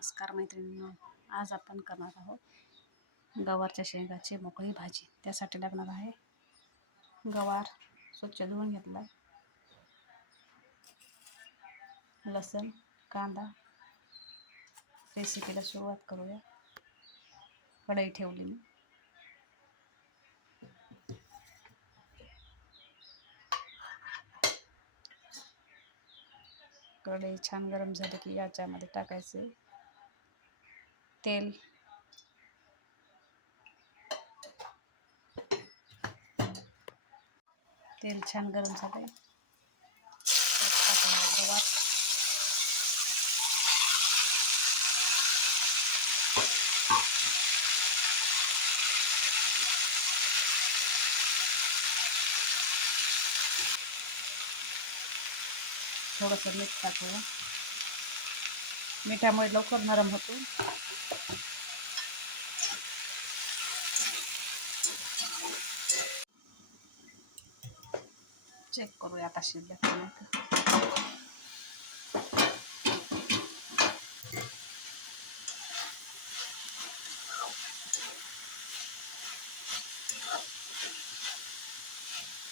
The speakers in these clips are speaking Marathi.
नमस्कार मैत्रिणींनो आज आपण करणार आहोत गवारच्या शेंगाची मोकळी भाजी. त्यासाठी लागणार आहे गवार स्वच्छ धुवून घेतला लसण कांदा रेसिपीला सुरुवात करूया. कढई ठेवली मी. कढई छान गरम झाली की याच्यामध्ये टाकायचे. तेल. तेल छान गरम झालंय. थोडंसं मीठ टाकूया. मिठामुळे लवकर नरम होतो चेक करूया आता शिजल्या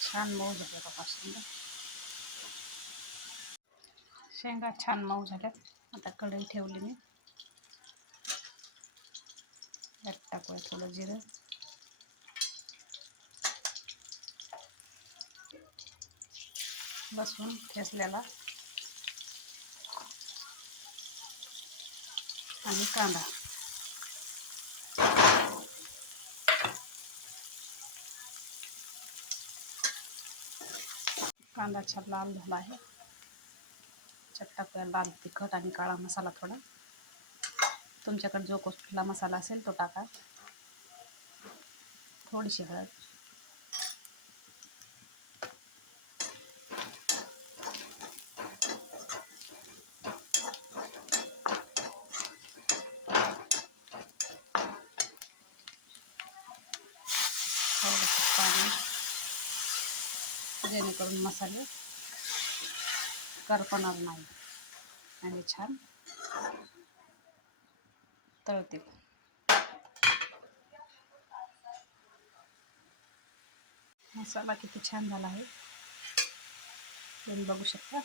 छान मऊ झाल्या पासून शेंगा छान मऊ झाल्यात आता कढई ठेवली मी. यात टाकूया थोडं जिरं. लसूण ठेसलेला आणि कांदा. कांदा छान लाल झाला आहे. टाकूया लाल तिखट आणि काळा मसाला थोडा. तुमच्याकडे जो कुठला मसाला असेल तो टाका. थोडीशी हळद. थोडंसं पाणी. जेणेकरून मसाले करपणार नाही आणि छान तळते. मसाला किती छान झाला आहे. तुम्ही बघू शकता.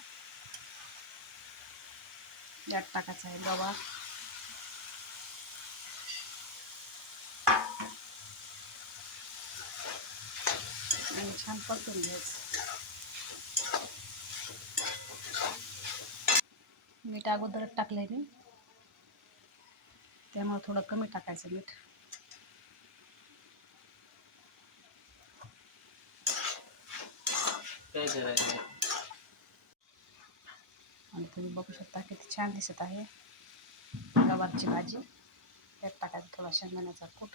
यात टाकायचा आहे गवा आणि छान परतून घ्यायचं. मीठ अगोदरच टाकलं आहे मी. त्यामुळे थोडं कमी टाकायचं मीठ. आणि तुम्ही बघू शकता किती छान दिसत आहे. गवारची भाजी. त्यात टाकायचं थोडा शेंगदाण्याचा कूट.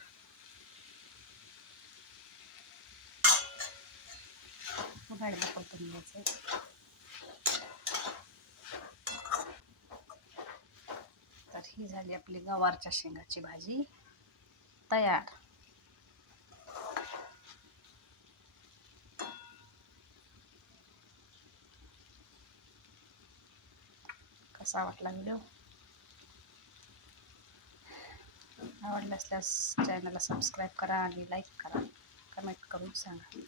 एकदा परतून घ्यायचं ही झाली आपली गवारच्या शेंगाची भाजी. तयार. कसा वाटला व्हिडिओ आवडला असल्यास चॅनलला सबस्क्राईब करा आणि लाईक करा. कमेंट करून सांगा.